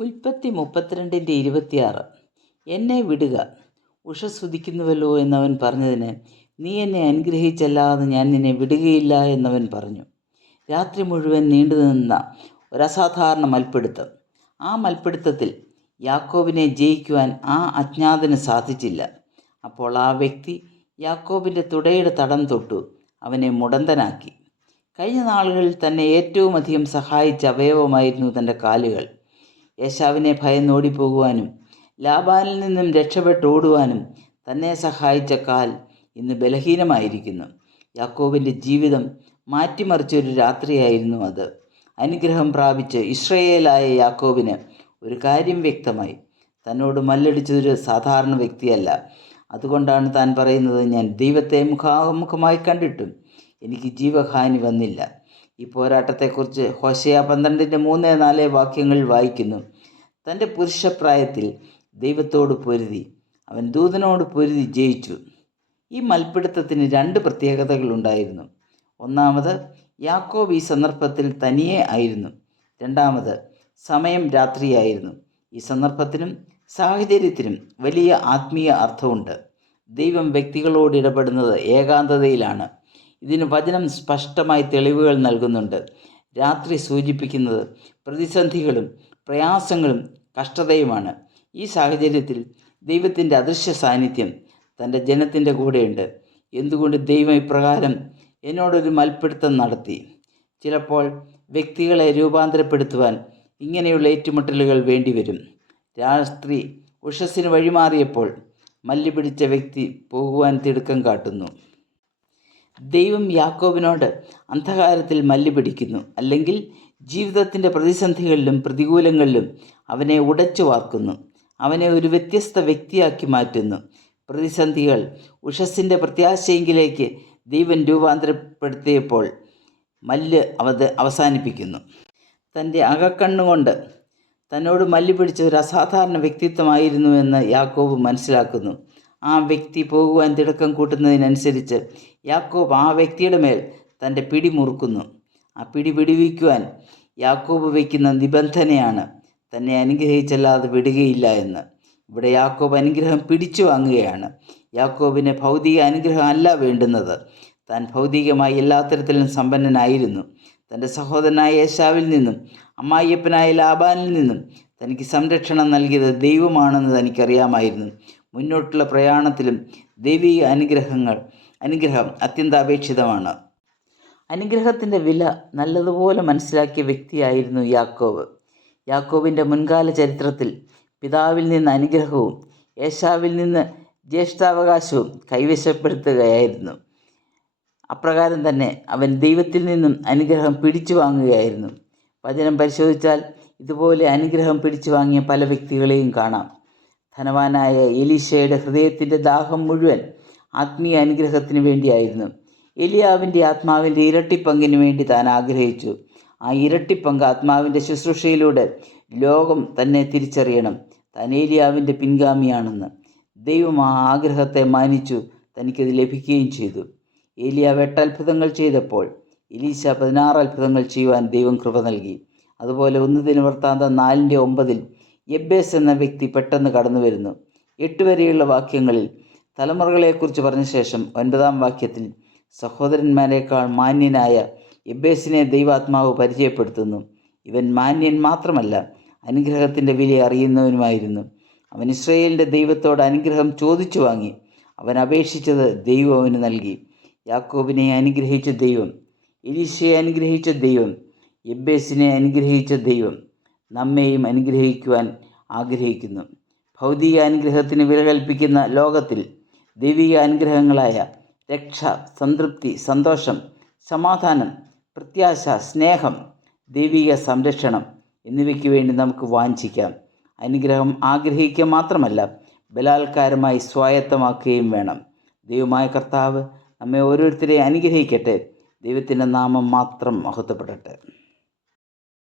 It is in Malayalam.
ഉൽപ്പത്തി 32:26. എന്നെ വിടുക, ഉഷസ്സുദിക്കുന്നുവല്ലോ എന്നവൻ പറഞ്ഞതിന്, നീ എന്നെ അനുഗ്രഹിച്ചല്ലാതെ ഞാൻ നിന്നെ വിടുകയില്ല എന്നവൻ പറഞ്ഞു. രാത്രി മുഴുവൻ നീണ്ടുനിന്ന ഒരസാധാരണ മൽപ്പിടുത്തം. ആ മൽപ്പിടുത്തത്തിൽ യാക്കോബിനെ ജയിക്കുവാൻ ആ അജ്ഞാതന് സാധിച്ചില്ല. അപ്പോൾ ആ വ്യക്തി യാക്കോബിൻ്റെ തുടയുടെ തടം തൊട്ടു അവനെ മുടന്തനാക്കി. കഴിഞ്ഞ നാളുകളിൽ തന്നെ ഏറ്റവും അധികം സഹായിച്ച അവയവമായിരുന്നു തൻ്റെ കാലുകൾ. ഏശാവിനെ ഭയന്നോടിപ്പോകുവാനും ലാബാനിൽ നിന്നും രക്ഷപ്പെട്ടോടുവാനും തന്നെ സഹായിച്ച കാൽ ഇന്ന് ബലഹീനമായിരിക്കുന്നു. യാക്കോബിൻ്റെ ജീവിതം മാറ്റിമറിച്ചൊരു രാത്രിയായിരുന്നു അത്. അനുഗ്രഹം പ്രാപിച്ച് ഇസ്രായേലായ യാക്കോബിന് ഒരു കാര്യം വ്യക്തമായി: തന്നോട് മല്ലടിച്ചതൊരു സാധാരണ വ്യക്തിയല്ല. അതുകൊണ്ടാണ് താൻ പറയുന്നത്, ഞാൻ ദൈവത്തെ മുഖാമുഖമായി കണ്ടിട്ടും എനിക്ക് ജീവഹാനി വന്നില്ല. ഈ പോരാട്ടത്തെക്കുറിച്ച് ഹോശേയ 12:3-4 വാക്യങ്ങൾ വായിക്കുന്നു. തൻ്റെ പുരുഷപ്രായത്തിൽ ദൈവത്തോട് പൊരുതി അവൻ ദൂതനോട് പൊരുതി ജയിച്ചു. ഈ മൽപ്പിടുത്തത്തിന് 2 പ്രത്യേകതകളുണ്ടായിരുന്നു. ഒന്നാമത്, യാക്കോബ് ഈ സന്ദർഭത്തിൽ തനിയെ ആയിരുന്നു. രണ്ടാമത്, സമയം രാത്രിയായിരുന്നു. ഈ സന്ദർഭത്തിനും സാഹചര്യത്തിനും വലിയ ആത്മീയ അർത്ഥമുണ്ട്. ദൈവം വ്യക്തികളോട് ഇടപെടുന്നത് ഏകാന്തതയിലാണ്. ഇതിന് വചനം സ്പഷ്ടമായി തെളിവുകൾ നൽകുന്നുണ്ട്. രാത്രി സൂചിപ്പിക്കുന്നത് പ്രതിസന്ധികളും പ്രയാസങ്ങളും കഷ്ടതയുമാണ്. ഈ സാഹചര്യത്തിൽ ദൈവത്തിൻ്റെ അദൃശ്യ സാന്നിധ്യം തൻ്റെ ജനത്തിൻ്റെ കൂടെയുണ്ട്. എന്തുകൊണ്ട് ദൈവം ഇപ്രകാരം എന്നോടൊരു മൽപ്പിടുത്തം നടത്തി? ചിലപ്പോൾ വ്യക്തികളെ രൂപാന്തരപ്പെടുത്തുവാൻ ഇങ്ങനെയുള്ള ഏറ്റുമുട്ടലുകൾ വേണ്ടിവരും. രാത്രി ഉഷസ്സിന് വഴിമാറിയപ്പോൾ മല്ലി പിടിച്ച വ്യക്തി പോകുവാൻ തിടുക്കം കാട്ടുന്നു. ദൈവം യാക്കോബിനോട് അന്ധകാരത്തിൽ മല്ലി പിടിക്കുന്നു, അല്ലെങ്കിൽ ജീവിതത്തിൻ്റെ പ്രതിസന്ധികളിലും പ്രതികൂലങ്ങളിലും അവനെ ഉടച്ചു വാർക്കുന്നു. അവനെ ഒരു വ്യത്യസ്ത വ്യക്തിയാക്കി മാറ്റുന്നു. പ്രതിസന്ധികൾ ഉഷസ്സിൻ്റെ പ്രത്യാശയെങ്കിലേക്ക് ദൈവം രൂപാന്തരപ്പെടുത്തിയപ്പോൾ മല്ല് അവസാനിപ്പിക്കുന്നു. തൻ്റെ അകക്കണ്ണുകൊണ്ട് തന്നോട് മല്ലി പിടിച്ച ഒരു അസാധാരണ വ്യക്തിത്വമായിരുന്നുവെന്ന് യാക്കോബ് മനസ്സിലാക്കുന്നു. ആ വ്യക്തി പോകുവാൻ തിടുക്കം കൂട്ടുന്നതിനനുസരിച്ച് യാക്കോബ് ആ വ്യക്തിയുടെ മേൽ തൻ്റെ പിടി മുറുക്കുന്നു. ആ പിടി വിടുവിക്കുവാൻ യാക്കോബ് വയ്ക്കുന്ന നിബന്ധനയാണ് തന്നെ അനുഗ്രഹിച്ചല്ലാതെ വിടുകയില്ല എന്ന്. ഇവിടെ യാക്കോബ് അനുഗ്രഹം പിടിച്ചു വാങ്ങുകയാണ്. യാക്കോബിന് ഭൗതിക അനുഗ്രഹം അല്ല വേണ്ടുന്നത്. താൻ ഭൗതികമായി എല്ലാ തരത്തിലും സമ്പന്നനായിരുന്നു. തൻ്റെ സഹോദരനായ ഏശാവിൽ നിന്നും അമ്മായിയപ്പനായ ലാബാനിൽ നിന്നും തനിക്ക് സംരക്ഷണം നൽകിയത് ദൈവമാണെന്ന് തനിക്കറിയാമായിരുന്നു. മുന്നോട്ടുള്ള പ്രയാണത്തിലും ദൈവിക അനുഗ്രഹം അത്യന്താപേക്ഷിതമാണ്. അനുഗ്രഹത്തിൻ്റെ വില നല്ലതുപോലെ മനസ്സിലാക്കിയ വ്യക്തിയായിരുന്നു യാക്കോബ്. യാക്കോബിൻ്റെ മുൻകാല ചരിത്രത്തിൽ പിതാവിൽ നിന്ന് അനുഗ്രഹവും ഏശാവിൽ നിന്ന് ജ്യേഷ്ഠാവകാശവും കൈവശപ്പെടുത്തുകയായിരുന്നു. അപ്രകാരം തന്നെ അവൻ ദൈവത്തിൽ നിന്നും അനുഗ്രഹം പിടിച്ചു വാങ്ങുകയായിരുന്നു. വചനം പരിശോധിച്ചാൽ ഇതുപോലെ അനുഗ്രഹം പിടിച്ചു വാങ്ങിയ പല വ്യക്തികളെയും കാണാം. ധനവാനായ എലീശയുടെ ഹൃദയത്തിൻ്റെ ദാഹം മുഴുവൻ ആത്മീയ അനുഗ്രഹത്തിന് വേണ്ടിയായിരുന്നു. ഏലിയാവിൻ്റെ ആത്മാവിൻ്റെ ഇരട്ടിപ്പങ്കിന് വേണ്ടി താൻ ആഗ്രഹിച്ചു. ആ ഇരട്ടിപ്പങ്ക് ആത്മാവിൻ്റെ ശുശ്രൂഷയിലൂടെ ലോകം തന്നെ തിരിച്ചറിയണം, താൻ ഏലിയാവിൻ്റെ പിൻഗാമിയാണെന്ന്. ദൈവം ആ ആഗ്രഹത്തെ മാനിച്ചു. തനിക്കത് ലഭിക്കുകയും ചെയ്തു. ഏലിയാവ് 8 അത്ഭുതങ്ങൾ ചെയ്തപ്പോൾ എലീശ 16 അത്ഭുതങ്ങൾ ചെയ്യുവാൻ ദൈവം കൃപ നൽകി. അതുപോലെ 1 ദിനവൃത്താന്തം 4:9 യബ്ബേസ് എന്ന വ്യക്തി പെട്ടെന്ന് കടന്നു വരുന്നു. 8 വരെയുള്ള വാക്യങ്ങളിൽ തലമുറകളെക്കുറിച്ച് പറഞ്ഞ ശേഷം 9-ാം വാക്യത്തിൽ സഹോദരന്മാരെക്കാൾ മാന്യനായ യബ്ബേസിനെ ദൈവാത്മാവ് പരിചയപ്പെടുത്തുന്നു. ഇവൻ മാന്യൻ മാത്രമല്ല, അനുഗ്രഹത്തിൻ്റെ വില അറിയുന്നവനുമായിരുന്നു. അവൻ ഇസ്രായേലിൻ്റെ ദൈവത്തോട് അനുഗ്രഹം ചോദിച്ചു വാങ്ങി. അവൻ അപേക്ഷിച്ചത് ദൈവം അവന് നൽകി. യാക്കോബിനെ അനുഗ്രഹിച്ച ദൈവം, എലീശയെ അനുഗ്രഹിച്ച ദൈവം, യബ്ബേസിനെ അനുഗ്രഹിച്ച ദൈവം നമ്മെയും അനുഗ്രഹിക്കുവാൻ ആഗ്രഹിക്കുന്നു. ഭൗതിക അനുഗ്രഹത്തിന് വില കൽപ്പിക്കുന്ന ലോകത്തിൽ ദൈവിക അനുഗ്രഹങ്ങളായ രക്ഷ, സംതൃപ്തി, സന്തോഷം, സമാധാനം, പ്രത്യാശ, സ്നേഹം, ദൈവിക സംരക്ഷണം എന്നിവയ്ക്ക് വേണ്ടി നമുക്ക് വാഞ്ചിക്കാം. അനുഗ്രഹം ആഗ്രഹിക്കുക മാത്രമല്ല, ബലാത്കാരമായി സ്വായത്തമാക്കുകയും വേണം. ദൈവമായ കർത്താവ് നമ്മെ ഓരോരുത്തരെയും അനുഗ്രഹിക്കട്ടെ. ദൈവത്തിൻ്റെ നാമം മാത്രം മഹത്വപ്പെടട്ടെ.